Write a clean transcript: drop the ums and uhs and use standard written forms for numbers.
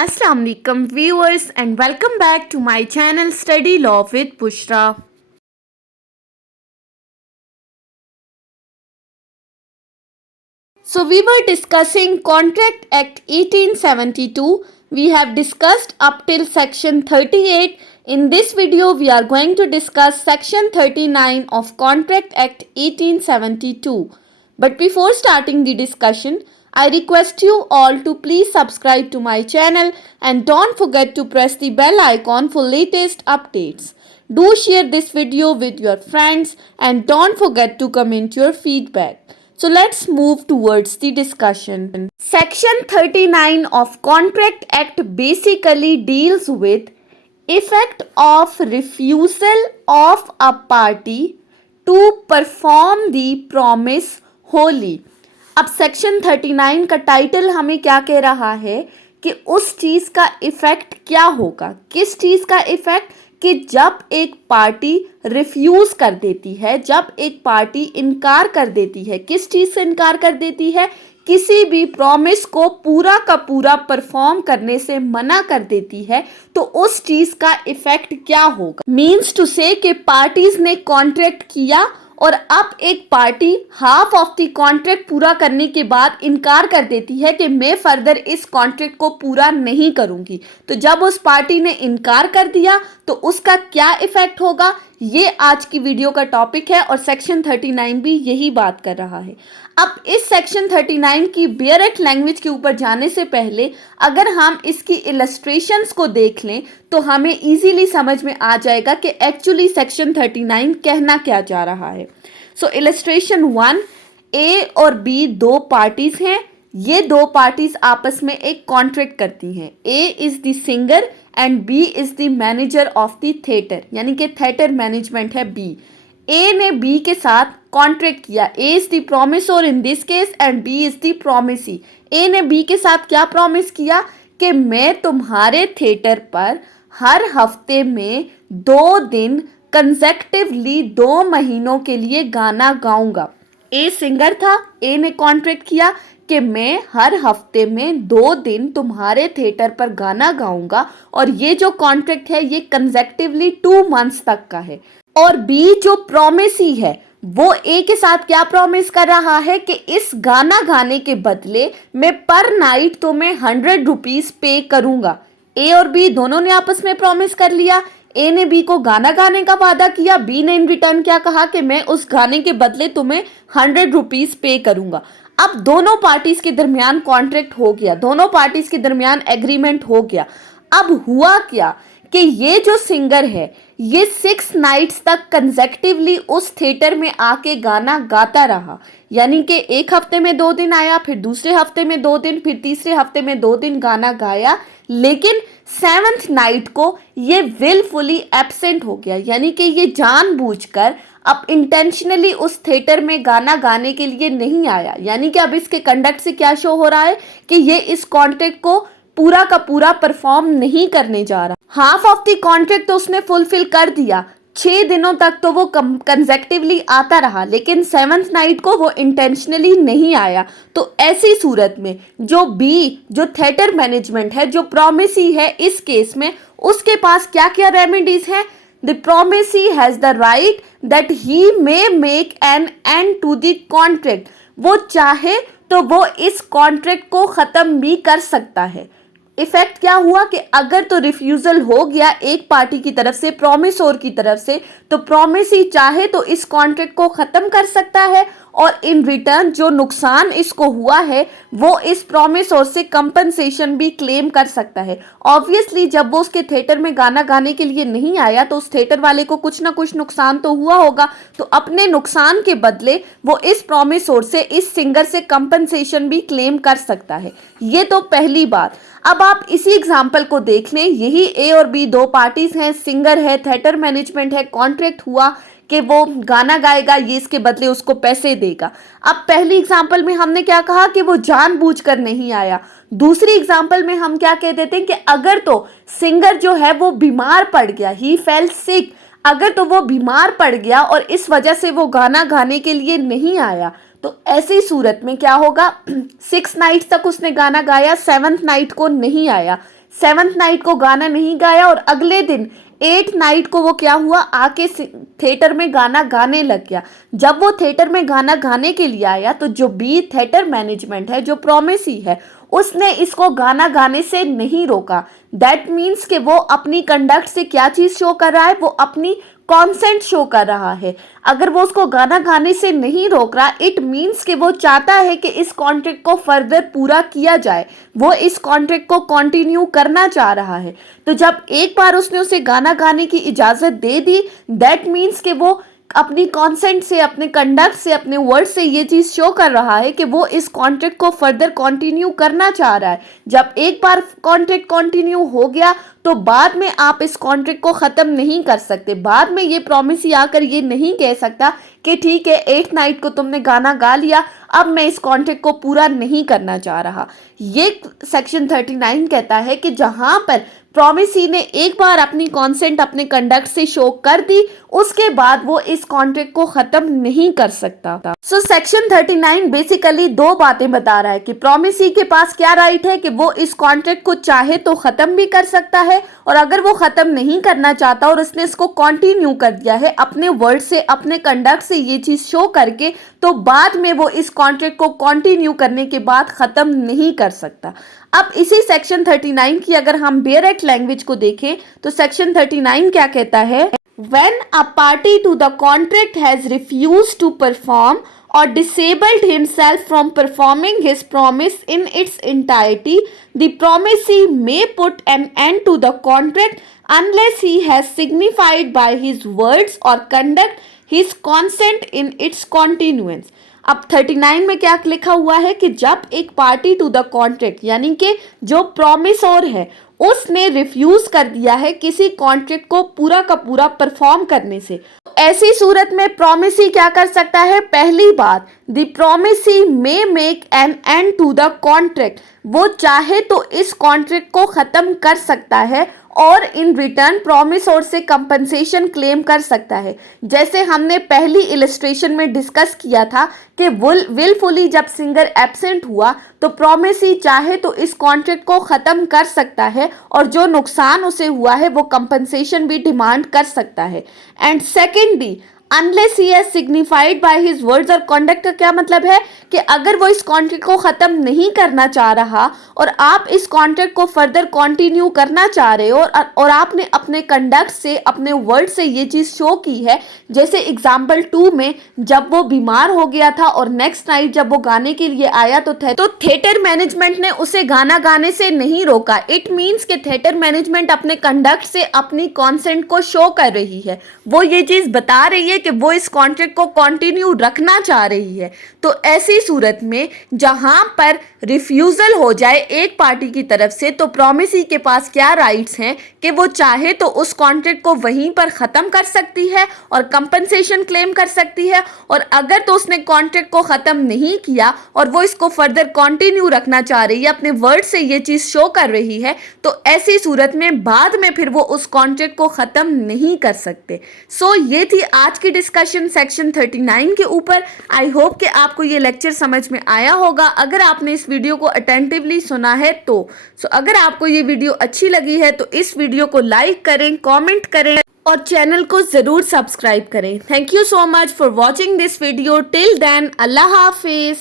Assalamu alaikum viewers and welcome back to my channel Study Law with Bushra. So we were discussing Contract Act 1872. We have discussed up till section 38. In this video we are going to discuss section 39 of Contract Act 1872. But before starting the discussion, I request you all to please subscribe to my channel and don't forget to press the bell icon for latest updates. Do share this video with your friends and don't forget to comment your feedback. So let's move towards the discussion. Section 39 of Contract Act basically deals with effect of refusal of a party to perform the promise wholly. अब section 39 का title हमें क्या कह रहा है कि उस चीज का इफेक्ट क्या होगा, किस चीज का इफेक्ट, कि जब एक पार्टी रिफ्यूज कर देती है, जब एक पार्टी इनकार कर देती है, किस चीज से इनकार कर देती है, किसी भी प्रॉमिस को पूरा का पूरा परफॉर्म करने से मना कर देती है, तो उस चीज का इफेक्ट क्या होगा। मीन्स टू से कि पार्टीज ने कॉन्ट्रैक्ट किया और अब एक party half of the contract पूरा करने के बाद इनकार कर देती है कि मैं फर्दर इस कॉन्ट्रैक्ट को पूरा नहीं करूंगी। तो जब उस पार्टी ने इनकार कर दिया तो उसका क्या इफेक्ट होगा, ये आज की वीडियो का टॉपिक है और सेक्शन 39 भी यही बात कर रहा है। अब इस सेक्शन 39 की बेयर एक्ट लैंग्वेज के ऊपर जाने से पहले अगर हम इसकी इलस्ट्रेशंस को देख लें तो हमें इजीली समझ में आ जाएगा कि एक्चुअली सेक्शन 39 कहना क्या जा रहा है। सो इलस्ट्रेशन 1, ए और बी दो पार्टीज हैं। ये दो पार्टीज आपस में एक कॉन्ट्रैक्ट करती हैं। A is the singer and B is the manager of the theatre, यानी कि थिएटर मैनेजमेंट है बी। ए ने बी के साथ कॉन्ट्रैक्ट किया। A is the promisor in this case and B is the promisee. A ने B के साथ क्या प्रॉमिस किया कि मैं तुम्हारे थिएटर पर हर हफ्ते में 2 दिन कंसेक्टिवली 2 महीनों के लिए गाना गाऊंगा। ए सिंगर था, ए ने कॉन्ट्रैक्ट किया कि मैं हर हफ्ते में 2 दिन तुम्हारे थिएटर पर गाना गाऊंगा और ये जो कॉन्ट्रैक्ट है ये कंसेक्टिवली 2 मंथ्स तक का है। और बी जो प्रॉमिसी है वो ए के साथ क्या प्रॉमिस कर रहा है कि इस गाना गाने के बदले मैं पर नाइट तुम्हें 100 रुपीज पे करूंगा। ए और बी दोनों ने आपस में प्रॉमिस कर लिया। ए ने बी को गाना गाने का वादा किया, बी ने इन रिटर्न क्या कहा कि मैं उस गाने के बदले तुम्हें 100 रुपीज पे करूंगा। अब दोनों पार्टीज के दरमियान कॉन्ट्रैक्ट हो गया, दोनों पार्टीज के दरमियान एग्रीमेंट हो गया। अब हुआ क्या कि ये जो सिंगर है ये 6 नाइट्स तक कंसेक्टिवली उस थिएटर में आके गाना गाता रहा, यानी कि एक हफ्ते में 2 दिन आया, फिर दूसरे हफ्ते में 2 दिन, फिर तीसरे हफ्ते में 2 दिन गाना गाया, लेकिन 7th नाइट को ये विलफुली एब्सेंट हो गया, यानी कि ये जानबूझकर अब इंटेंशनली उस थिएटर में गाना गाने के लिए नहीं आया। यानी कि अब इसके कंडक्ट से क्या शो हो रहा है कि ये इस कॉन्ट्रैक्ट को पूरा का पूरा परफॉर्म नहीं करने जा रहा। हाफ ऑफ द कॉन्ट्रैक्ट तो उसने फुलफिल कर दिया, 6 दिनों तक तो वो कंसेक्टिवली आता रहा, लेकिन 7th नाइट को वो इंटेंशनली नहीं आया। तो ऐसी सूरत में जो बी जो थिएटर मैनेजमेंट है, जो प्रॉमिसी है इस केस में, उसके पास क्या क्या रेमेडीज हैं। The promisee has the right that he may make an end to the contract. वो चाहे तो वो इस कॉन्ट्रैक्ट को खत्म भी कर सकता है। इफेक्ट क्या हुआ कि अगर तो रिफ्यूजल हो गया एक पार्टी की तरफ से, प्रॉमिसोर की तरफ से, तो प्रॉमिसी चाहे तो इस कॉन्ट्रैक्ट को खत्म कर सकता है और इन रिटर्न जो नुकसान इसको हुआ है वो इस प्रॉमिसोर से कंपनसेशन भी क्लेम कर सकता है। ऑब्वियसली जब वो उसके थिएटर में गाना गाने के लिए नहीं आया तो उस थिएटर वाले को कुछ ना कुछ नुकसान तो हुआ होगा, तो अपने नुकसान के बदले वो इस प्रॉमिसोर से, इस सिंगर से कंपनसेशन भी क्लेम कर सकता है। ये तो पहली बात। अब आप इसी एग्जाम्पल को देख लें, यही ए और बी दो पार्टीज हैं, सिंगर है, थिएटर मैनेजमेंट है, कॉन्ट्रैक्ट हुआ कि वो गाना गाएगा, ये इसके बदले उसको पैसे देगा। अब पहली एग्जाम्पल में हमने क्या कहा कि वो जानबूझकर नहीं आया। दूसरी एग्जाम्पल में हम क्या कह देते हैं कि अगर तो सिंगर जो है वो बीमार पड़ गया, ही फेल सिक, अगर तो वो बीमार पड़ गया और इस वजह से वो गाना गाने के लिए नहीं आया, तो ऐसी सूरत में क्या होगा, 6 नाइट्स तक उसने गाना गाया, 7th नाइट को नहीं आया, सेवन्थ नाइट को गाना नहीं गाया और अगले दिन 8th नाइट को वो क्या हुआ, आके थिएटर में गाना गाने लग गया। जब वो थिएटर में गाना गाने के लिए आया तो जो बी थिएटर मैनेजमेंट है, जो प्रोमिसी है, उसने इसको गाना गाने से नहीं रोका। दैट मीन्स कि वो अपनी कंडक्ट से क्या चीज़ शो कर रहा है, वो अपनी कॉन्सेंट शो कर रहा है। अगर वो उसको गाना गाने से नहीं रोक रहा, इट मीन्स कि वो चाहता है कि इस कॉन्ट्रैक्ट को फर्दर पूरा किया जाए, वो इस कॉन्ट्रैक्ट को कंटिन्यू करना चाह रहा है। तो जब एक बार उसने उसे गाना गाने की इजाज़त दे दी, दैट मीन्स कि वो अपनी कॉन्सेंट से, अपने कंडक्ट से, अपने वर्ड से ये चीज़ शो कर रहा है कि वो इस कॉन्ट्रैक्ट को फर्दर कंटिन्यू करना चाह रहा है। जब एक बार कॉन्ट्रैक्ट कंटिन्यू हो गया तो बाद में आप इस कॉन्ट्रैक्ट को ख़त्म नहीं कर सकते। बाद में ये प्रॉमिस आकर ये नहीं कह सकता कि ठीक है 8th नाइट को तुमने गाना गा लिया, अब मैं इस कॉन्ट्रैक्ट को पूरा नहीं करना चाह रहा। ये सेक्शन 39 कहता है कि जहां पर प्रॉमिसी ने एक बार अपनी कॉन्सेंट अपने कंडक्ट से शो कर दी, उसके बाद वो इस कॉन्ट्रैक्ट को खत्म नहीं कर सकता। सो सेक्शन 39 बेसिकली दो बातें बता रहा है कि प्रॉमिसी के पास क्या राइट है कि वो इस कॉन्ट्रैक्ट को चाहे तो खत्म भी कर सकता है, और अगर वो खत्म नहीं करना चाहता और उसने इसको कंटिन्यू कर दिया है अपने वर्ड से, अपने कंडक्ट से ये चीज शो करके, तो बाद में वो इस कॉन्ट्रैक्ट को कंटिन्यू करने के बाद खत्म नहीं कर सकता। अब इसी सेक्शन 39 की अगर हम डायरेक्ट लैंग्वेज को देखें तो सेक्शन 39 क्या कहता है, When a party to the contract has refused to perform or disabled himself from performing his promise in its entirety, the promisee may put an end to the contract unless he has signified by his words or conduct his consent in its continuance. अब 39 में क्या लिखा हुआ है कि जब एक party to the contract, यानी कि जो प्रॉमिसोर है, उसने रिफ्यूज कर दिया है किसी कॉन्ट्रैक्ट को पूरा का पूरा परफॉर्म करने से, ऐसी सूरत में प्रॉमिसी क्या कर सकता है, पहली बात the promisee may make an end to the contract, वो चाहे तो इस कॉन्ट्रैक्ट को खत्म कर सकता है और इन रिटर्न प्रॉमिसोर से कंपनसेशन क्लेम कर सकता है। जैसे हमने पहली इलस्ट्रेशन में डिस्कस किया था कि विलफुली जब सिंगर एब्सेंट हुआ तो प्रॉमिसी चाहे तो इस कॉन्ट्रैक्ट को ख़त्म कर सकता है और जो नुकसान उसे हुआ है वो कंपनसेशन भी डिमांड कर सकता है। And secondly, unless he has signified by his words और कॉन्डक्ट का क्या मतलब है कि अगर वो इस कॉन्ट्रैक्ट को ख़त्म नहीं करना चाह रहा और आप इस कॉन्ट्रैक्ट को फर्दर कंटिन्यू करना चाह रहे हो और आपने अपने कंडक्ट से, अपने वर्ड से ये चीज़ शो की है, जैसे एग्जाम्पल 2 में जब वो बीमार हो गया था और नेक्स्ट नाइट जब वो गाने के लिए आया तो थिएटर मैनेजमेंट ने उसे गाना गाने से नहीं रोका। इट मीन्स कि थिएटर मैनेजमेंट अपने कंडक्ट से अपनी कॉन्सेंट को शो कर रही है, वो ये चीज़ बता रही है कि वो इस कॉन्ट्रैक्ट को कंटिन्यू रखना चाह रही है। तो ऐसी सूरत में जहां पर रिफ्यूजल हो जाए एक पार्टी की तरफ से, तो प्रॉमिसी के पास क्या राइट्स हैं कि वो चाहे तो उस कॉन्ट्रैक्ट को वहीं पर ख़त्म कर सकती है और कंपनसेशन क्लेम कर सकती है, और अगर तो उसने कॉन्ट्रैक्ट को ख़त्म नहीं किया और वो इसको फर्दर कंटिन्यू रखना चाह रही है, अपने वर्ड से ये चीज़ शो कर रही है, तो ऐसी सूरत में बाद में फिर वो उस कॉन्ट्रैक्ट को ख़त्म नहीं कर सकते। सो ये थी आज की डिस्कशन सेक्शन 39 के ऊपर। आई होप कि आपको ये लेक्चर समझ में आया होगा। अगर आपने इस वीडियो को अटेंटिवली सुना है तो अगर आपको ये वीडियो अच्छी लगी है तो इस वीडियो को लाइक करें, कमेंट करें और चैनल को जरूर सब्सक्राइब करें। Thank you so much for watching this video. Till then, अल्लाह हाफिज।